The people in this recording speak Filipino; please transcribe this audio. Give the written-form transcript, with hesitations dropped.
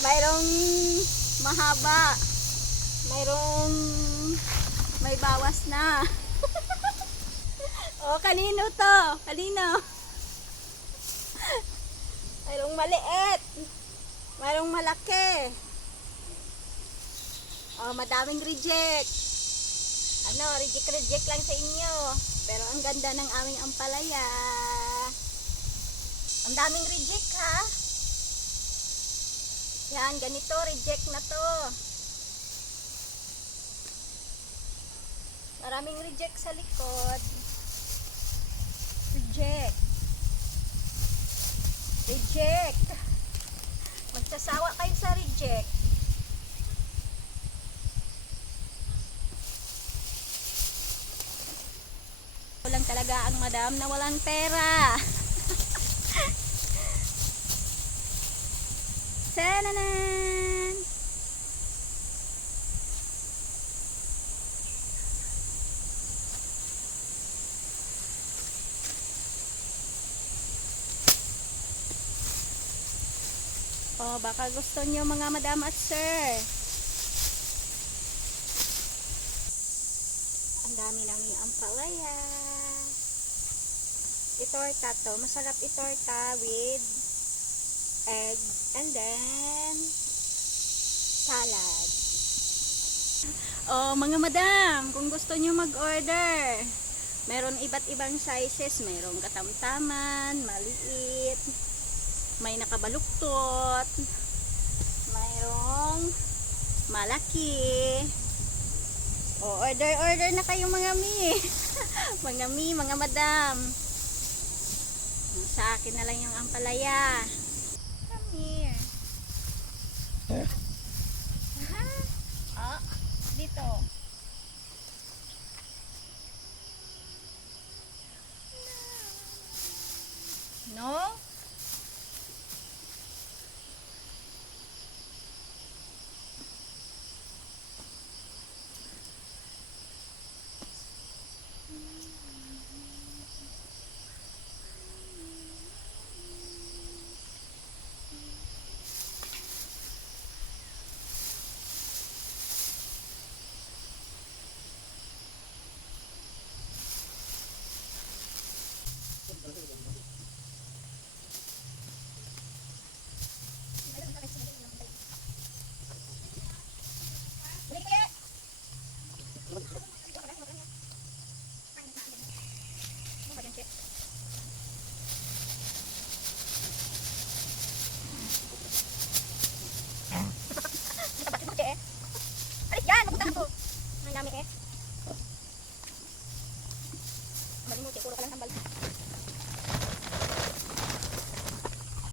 Mayroong mahaba. Mayroong may bawas na. Oh, kanino to? Kanino? Mayroong maliit. Mayroong malaki. Oh, madaming reject. Ano, reject lang sa inyo. Pero ang ganda ng aming ampalaya. Ang daming reject ha. Yan, ganito, reject na to. Maraming reject sa likod. Reject. Reject. Magsasawa kayo sa reject. Walang talaga ang madam na walang pera. Tananan! Oh, baka gusto nyo mga madam at sir. Ang dami naming ampalaya. Itorta to. Masarap itorta with egg and then salad. Oh, mga madam, kung gusto nyo mag-order, meron iba't ibang sizes. Mayroong katamtaman, maliit, may nakabaluktot, mayroong malaki. Oh, order na kayo mga mi. Mga mi, mga madam. Sa akin na lang yung ampalaya. Come here. Ah, dito. No? Puro ka lang tambal.